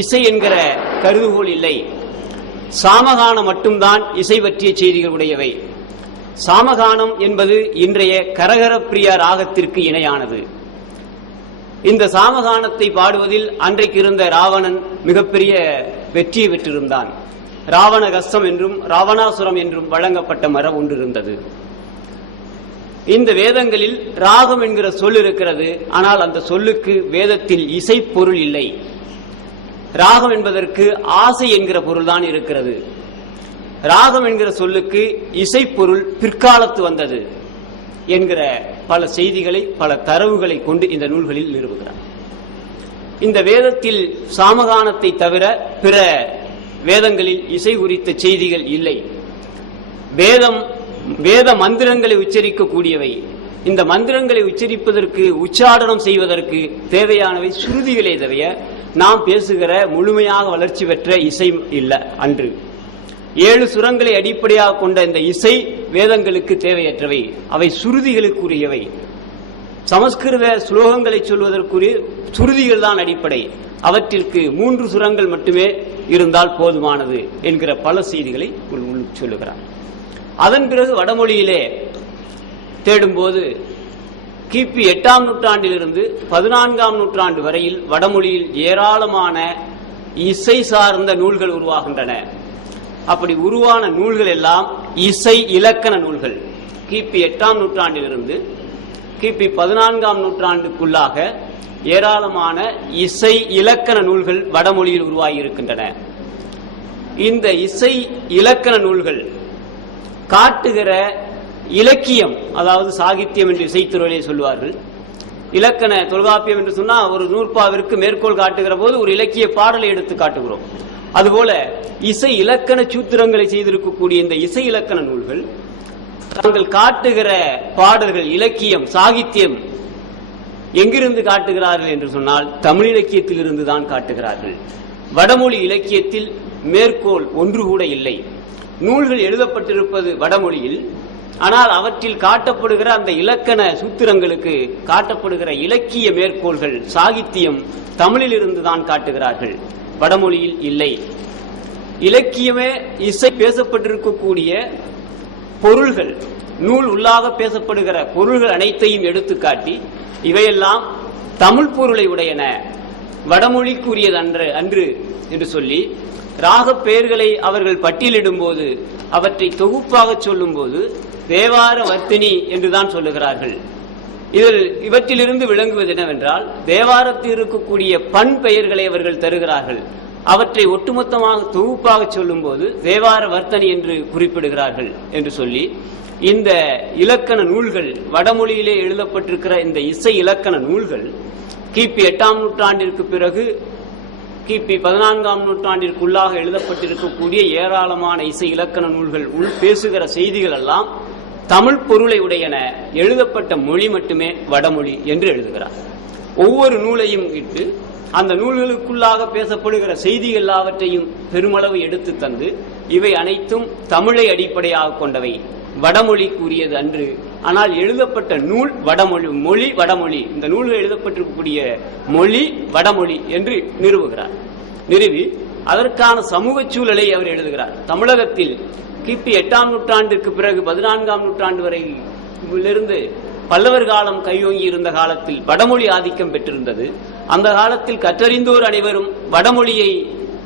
இசை என்கிற கருதுகோள் இல்லை. சாமகானம் மட்டும்தான் இசை பற்றிய செய்திகள் உடையவை. சாமகானம் என்பது இன்றைய கரகரப்பிரியா ராகத்திற்கு இணையானது. இந்த சாமகானத்தை பாடுவதில் அன்றைக்கு இருந்த ராவணன் மிகப்பெரிய வெற்றியை பெற்றிருந்தான். ராவண கஸ்தம் என்றும் ராவணாசுரம் என்றும் வழங்கப்பட்ட மரம் ஒன்று இருந்தது இந்த வேதங்களில் ராகம் என்கிற சொல் இருக்கிறது ஆனால் அந்த சொல்லுக்கு வேதத்தில் இசை பொருள் இல்லை. ராகம் என்பதற்கு ஆசை என்கிற பொருள்தான் இருக்கிறது. ராகம் என்கிற சொல்லுக்கு இசைப்பொருள் பிற்காலத்து வந்தது என்கிற பல செய்திகளை பல தரவுகளை கொண்டு இந்த நூல்களில் நிறுவுகிறார். இந்த வேதத்தில் சாமகானத்தை தவிர பிற வேதங்களில் இசை குறித்த செய்திகள் இல்லை. வேதம் வேத மந்திரங்களை உச்சரிக்கக்கூடியவை. இந்த மந்திரங்களை உச்சரிப்பதற்கு உச்சாடனம் செய்வதற்கு தேவையானவை சுருதிகளே தவிர நாம் பேசுகிற முழுமையாக வளர்ச்சி பெற்ற இசை இல்லை அன்று. ஏழு சுரங்களை அடிப்படையாக கொண்ட இந்த இசை வேதங்களுக்கு தேவையற்றவை. அவை சுருதிகளுக்குரியவை. சமஸ்கிருத ஸ்லோகங்களை சொல்வதற்குரிய சுருதிகள் தான் அடிப்படை. அவற்றிற்கு மூன்று சுரங்கள் மட்டுமே இருந்தால் போதுமானது என்கிற பல செய்திகளை சொல்லுகிறார் அதன் பிறகு வடமொழியிலே தேடும்போது கிபி எட்டாம் நூற்றாண்டிலிருந்து பதினான்காம் நூற்றாண்டு வரையில் வடமொழியில் ஏராளமான இசை சார்ந்த நூல்கள் உருவாகின்றன. அப்படி உருவான நூல்கள் எல்லாம் இசை இலக்கண நூல்கள். கிபி எட்டாம் நூற்றாண்டிலிருந்து கிபி பதினான்காம் நூற்றாண்டுக்குள்ளாக ஏராளமான இசை இலக்கண நூல்கள் வடமொழியில் உருவாகியிருக்கின்றன. இந்த இசை இலக்கண நூல்கள் காட்டுகிற இலக்கியம் அதாவது சாகித்யம் என்று இசைத்துறையிலே சொல்வார்கள் இலக்கண தொல்காப்பியம் என்று சொன்னா ஒரு நூற்பாவிற்கு மேற்கோள் காட்டுகிற போது ஒரு இலக்கிய பாடலை எடுத்து காட்டுகிறோம். அதுபோல இசை இலக்கண சூத்திரங்களை செய்திருக்கக்கூடிய இந்த இசை இலக்கண நூல்கள் தாங்கள் காட்டுகிற பாடல்கள் இலக்கியம் சாகித்யம் எங்கிருந்து காட்டுகிறார்கள் என்று சொன்னால் தமிழ் இலக்கியத்தில் இருந்து தான் காட்டுகிறார்கள். வடமொழி இலக்கியத்தில் மேற்கோள் ஒன்று கூட இல்லை. நூல்கள் எழுதப்பட்டிருப்பது வடமொழியில் ஆனால் அவற்றில் காட்டப்படுகிற அந்த இலக்கண சூத்திரங்களுக்கு காட்டப்படுகிற இலக்கிய மேற்கோள்கள் சாகித்யம் தமிழில் இருந்து தான் காட்டுகிறார்கள். வடமொழியில் இல்லை. இலக்கியமே இசை பேசப்பட்டிருக்கக்கூடிய பொருள்கள் நூல் உள்ளாக பேசப்படுகிற பொருள்கள் அனைத்தையும் எடுத்துக்காட்டி இவையெல்லாம் தமிழ் பொருளை உடையன. வடமொழிக்குரியது அன்று அன்று என்று சொல்லி ராகப் பெயர்களை அவர்கள் பட்டியலிடும் போது அவற்றை தொகுப்பாக சொல்லும் போது தேவார வர்த்தினி என்றுதான் சொல்லுகிறார்கள். இதில் இவற்றிலிருந்து விளங்குவது என்னவென்றால் தேவாரத்தில் இருக்கக்கூடிய பண் பெயர்களை அவர்கள் தருகிறார்கள். அவற்றை ஒட்டுமொத்தமாக தொகுப்பாக சொல்லும் போது தேவார வர்த்தனி என்று குறிப்பிடுகிறார்கள் என்று சொல்லி இந்த இலக்கண நூல்கள் வடமொழியிலே எழுதப்பட்டிருக்கிற இந்த இசை இலக்கண நூல்கள் கிபி எட்டாம் நூற்றாண்டிற்கு பிறகு கிபி பதினான்காம் நூற்றாண்டிற்குள்ளாக எழுதப்பட்டிருக்கக்கூடிய ஏராளமான இசை இலக்கண நூல்கள் உள் பேசுகிற செய்திகள் எல்லாம் தமிழ் பொருளை உடையன. எழுதப்பட்ட மொழி மட்டுமே வடமொழி என்று எழுதுகிறார். ஒவ்வொரு நூலையும் இட்டு அந்த நூல்களுக்குள்ளாக பேசப்படுகிற செய்தி எல்லாவற்றையும் பெருமளவு எடுத்து தந்து இவை அனைத்தும் தமிழை அடிப்படையாக கொண்டவை. வடமொழி கூறியது அன்று ஆனால் எழுதப்பட்ட நூல் வடமொழி மொழி வடமொழி. இந்த நூல்கள் எழுதப்பட்டிருக்கக்கூடிய மொழி வடமொழி என்று நிறுவுகிறார். நிறுவி அதற்கான சமூக சூழலை அவர் எழுதுகிறார். தமிழகத்தில் கிபி எட்டாம் நூற்றாண்டிற்கு பிறகு பதினான்காம் நூற்றாண்டு வரை இருந்து பல்லவர் காலம் கையோங்கி இருந்த காலத்தில் வடமொழி ஆதிக்கம் பெற்றிருந்தது. அந்த காலத்தில் கற்றறிந்தோர் அனைவரும் வடமொழியை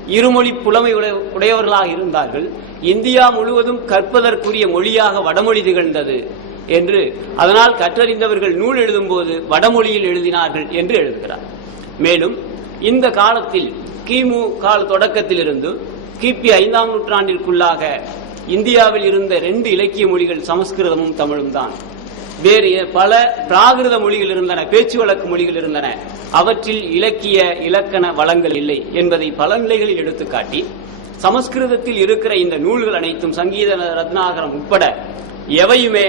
இருமொழி புலமை உடையவர்களாக இருந்தார்கள். இந்தியா முழுவதும் கற்பதற்குரிய மொழியாக வடமொழி திகழ்ந்தது. என்று. அதனால் கற்றறிந்தவர்கள் நூல் எழுதும் போது வடமொழியில் எழுதினார்கள் என்று எழுதுகிறார். மேலும் இந்த காலத்தில் கிமு கால தொடக்கத்திலிருந்து கிபி ஐந்தாம் நூற்றாண்டிற்குள்ளாக இந்தியாவில் இருந்த ரெண்டு இலக்கிய மொழிகள் சமஸ்கிருதமும் தமிழும் தான். வேறு பல பிராகிருத மொழிகள் இருந்தன பேச்சு வழக்கு மொழிகள் இருந்தன. அவற்றில் இலக்கிய இலக்கண வளங்கள் இல்லை என்பதை பல நிலைகளில் எடுத்துக்காட்டி சமஸ்கிருதத்தில் இருக்கிற இந்த நூல்கள் அனைத்தும் சங்கீத ரத்னாகரம் உட்பட எவையுமே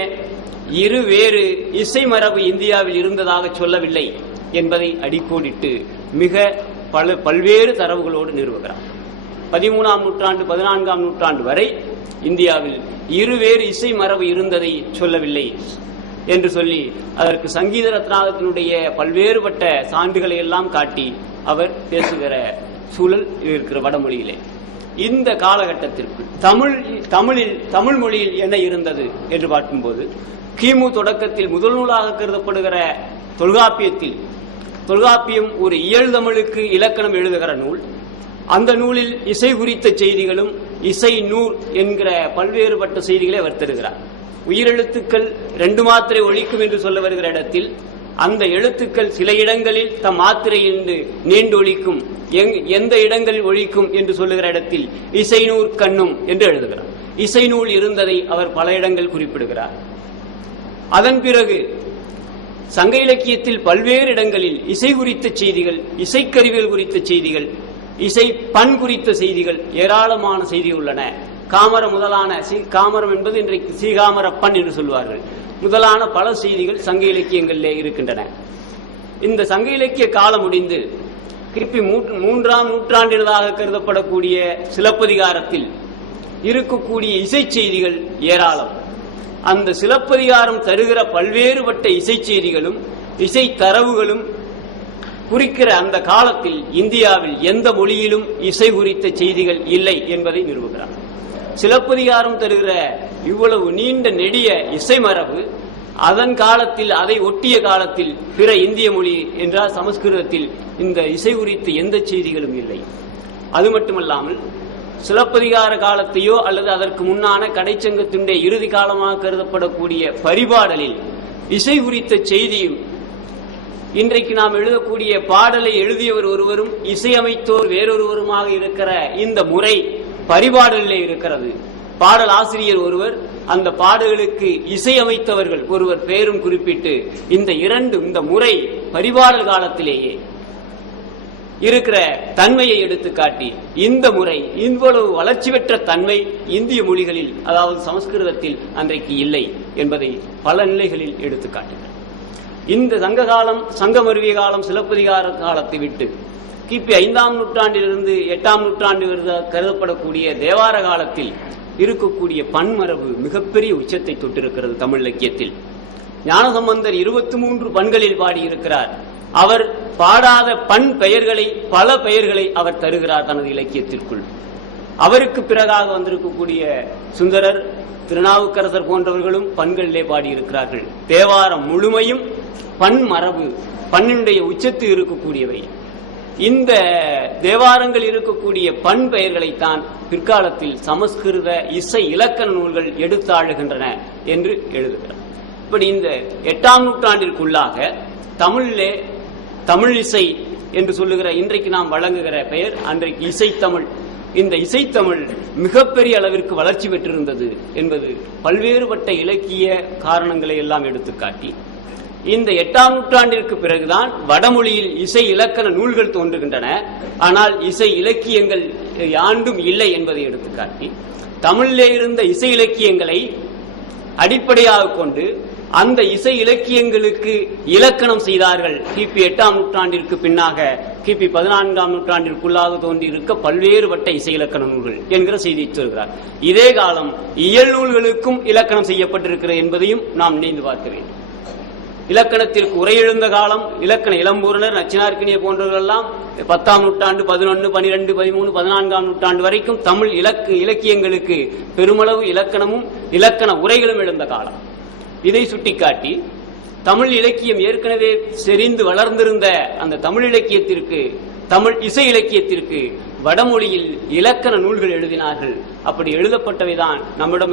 இரு வேறு இசை மரபு இந்தியாவில் இருந்ததாக சொல்லவில்லை என்பதை அடிக்கோடிட்டு மிக பல பல்வேறு தரவுகளோடு நிறுவுகிறார். பதிமூணாம் நூற்றாண்டு பதினான்காம் நூற்றாண்டு வரை இந்தியாவில் இருவேறு இசை மரபு இருந்ததை சொல்லவில்லை என்று சொல்லி அதற்கு சங்கீத ரத்னாகத்தினுடைய பல்வேறுபட்ட சான்றுகளை எல்லாம் காட்டி அவர் பேசுகிற சூழல் இருக்கிற வடமொழியிலே. இந்த காலகட்டத்திற்கு தமிழ் தமிழில் தமிழ் மொழியில் என்ன இருந்தது என்று பார்க்கும்போது கிமு தொடக்கத்தில் முதல் நூலாக கருதப்படுகிற தொல்காப்பியத்தில் தொல்காப்பியம் ஒரு இயல் தமிழுக்கு இலக்கணம் எழுதுகிற நூல். அந்த நூலில் இசை குறித்த செய்திகளும் இசை நூல் என்கிற பல்வேறுபட்ட செய்திகளை அவர் தருகிறார். உயிரெழுத்துக்கள் ரெண்டு மாத்திரை ஒழிக்கும் என்று சொல்ல வருகிற இடத்தில் அந்த எழுத்துக்கள் சில இடங்களில் தம் மாத்திரை என்று ஒழிக்கும் எங்- எந்த இடங்களில் ஒழிக்கும் என்று சொல்லுகிற இடத்தில் இசைநூர் கண்ணும் என்று எழுதுகிறார். இசைநூல் இருந்ததை அவர் பல இடங்கள் குறிப்பிடுகிறார். அதன் பிறகு சங்க இலக்கியத்தில் பல்வேறு இடங்களில் இசை குறித்த செய்திகள் இசைக்கருவிகள் குறித்த செய்திகள் இசை பண் குறித்த செய்திகள் ஏராளமான செய்திகள் உள்ளன. காமர முதலான சி- காமரம் என்பது இன்றைக்கு சீகாமர பண் என்று சொல்வார்கள். முதலான பல செய்திகள் சங்க இலக்கியங்களிலே இருக்கின்றன. இந்த சங்க இலக்கிய காலம் முடிந்து கிபி மூன்றாம் நூற்றாண்டினதாக கருதப்படக்கூடிய சிலப்பதிகாரத்தில் இருக்கக்கூடிய இசை செய்திகள் ஏராளம். அந்த சிலப்பதிகாரம் தருகிற பல்வேறுபட்ட இசை செய்திகளும் இசை தரவுகளும் குறிக்கிற அந்த காலத்தில் இந்தியாவில் எந்த மொழியிலும் இசை குறித்த செய்திகள் இல்லை என்பதை நிறுவுகிறார். சிலப்பதிகாரம் தருகிற இவ்வளவு நீண்ட நெடிய இசை மரபு அதன் காலத்தில் அதை ஒட்டிய காலத்தில் பிற இந்திய மொழி என்றால் சமஸ்கிருதத்தில் இந்த இசை குறித்த எந்த செய்திகளும் இல்லை. அது மட்டுமல்லாமல் சிலப்பதிகார காலத்தையோ அல்லது அதற்கு முன்னான கடைச்சங்கத்தினுடைய இறுதி காலமாக கருதப்படக்கூடிய பரிபாடலில் இசை குறித்த செய்தியும் இன்றைக்கு நாம் எழுதக்கூடிய பாடலை எழுதியவர் ஒருவரும் இசையமைத்தோர் வேறொருவருமாக இருக்கிற இந்த முறை பரிபாடலிலே இருக்கிறது. பாடல் ஆசிரியர் ஒருவர் அந்த பாடல்களுக்கு இசையமைத்தவர்கள் ஒருவர் பெயரும் குறிப்பிட்டு இந்த இரண்டு இந்த முறை பரிபாடல் காலத்திலேயே இருக்கிற தன்மையை எடுத்துக்காட்டி இந்த முறை இவ்வளவு வளர்ச்சி பெற்ற தன்மை இந்திய மொழிகளில் அதாவது சமஸ்கிருதத்தில் அன்றைக்கு இல்லை என்பதை பல நிலைகளில் எடுத்து இந்த சங்க காலம் சங்கமருவிய காலம் சிலப்பதிகார காலத்தை விட்டு கிபி ஐந்தாம் நூற்றாண்டிலிருந்து எட்டாம் நூற்றாண்டு வரை கருதப்படக்கூடிய தேவார காலத்தில் இருக்கக்கூடிய பன்மரபு மிகப்பெரிய உச்சத்தை தொட்டிருக்கிறது தமிழ் இலக்கியத்தில். ஞானசம்பந்தர் இருபத்தி மூன்று பண்களில் பாடியிருக்கிறார். அவர் பாடாத பண் பெயர்களை பல பெயர்களை அவர் தருகிறார் தனது இலக்கியத்திற்குள். அவருக்கு பிறகாக வந்திருக்கக்கூடிய சுந்தரர் திருநாவுக்கரசர் போன்றவர்களும் பண்களிலே பாடியிருக்கிறார்கள். தேவாரம் முழுமையும் பண் மரபு பண்ணினுடைய உச்சத்து இருக்கக்கூடியவை. இந்த தேவாரங்கள் இருக்கக்கூடிய பண் பெயர்களைத்தான் பிற்காலத்தில் சமஸ்கிருத இசை இலக்கண நூல்கள் எடுத்தாழுகின்றன என்று எழுதுகிறார். இப்படி இந்த எட்டாம் நூற்றாண்டிற்குள்ளாக தமிழிலே தமிழ் இசை என்று சொல்லுகிற இன்றைக்கு நாம் வழங்குகிற பெயர் அன்றைக்கு இசைத்தமிழ். இந்த இசைத்தமிழ் மிகப்பெரிய அளவிற்கு வளர்ச்சி பெற்றிருந்தது என்பது பல்வேறுபட்ட இலக்கிய காரணங்களை எல்லாம் எடுத்துக்காட்டி இந்த எட்டாம் நூற்றாண்டிற்கு பிறகுதான் வடமொழியில் இசை இலக்கண நூல்கள் தோன்றுகின்றன. ஆனால் இசை இலக்கியங்கள் யாண்டும் இல்லை என்பதை எடுத்துக்காட்டி தமிழிலே இருந்த இசை இலக்கியங்களை அடிப்படையாக கொண்டு அந்த இசை இலக்கியங்களுக்கு இலக்கணம் செய்தார்கள். கிபி எட்டாம் நூற்றாண்டிற்கு பின்னாக கிபி பதினான்காம் நூற்றாண்டிற்குள்ளாக தோன்றியிருக்க பல்வேறுபட்ட இசை இலக்கண நூல்கள் என்கிற செய்தி சொல்கிறார். இதே காலம் இயல் நூல்களுக்கும் இலக்கணம் செய்யப்பட்டிருக்கிறது என்பதையும் நாம் நினைந்து பார்க்க வேண்டும். இலக்கணத்திற்கு உரை எழுந்த காலம் இலக்கண இளம்பூரணர் நச்சினார்க்கினிய போன்றவர்களெல்லாம் பத்தாம் நூற்றாண்டு பதினொன்று பனிரெண்டு பதிமூணு பதினான்காம் நூற்றாண்டு வரைக்கும் தமிழ் இலக்கு இலக்கியங்களுக்கு பெருமளவு இலக்கணமும் இலக்கண உரைகளும் எழுந்த காலம். இதை சுட்டிக்காட்டி தமிழ் இலக்கியம் ஏற்கனவே செறிந்து வளர்ந்திருந்த அந்த தமிழ் இலக்கியத்திற்கு தமிழ் இசை இலக்கியத்திற்கு வடமொழியில் இலக்கண நூல்கள் எழுதினார்கள். அப்படி எழுதப்பட்டவைதான் நம்மிடம்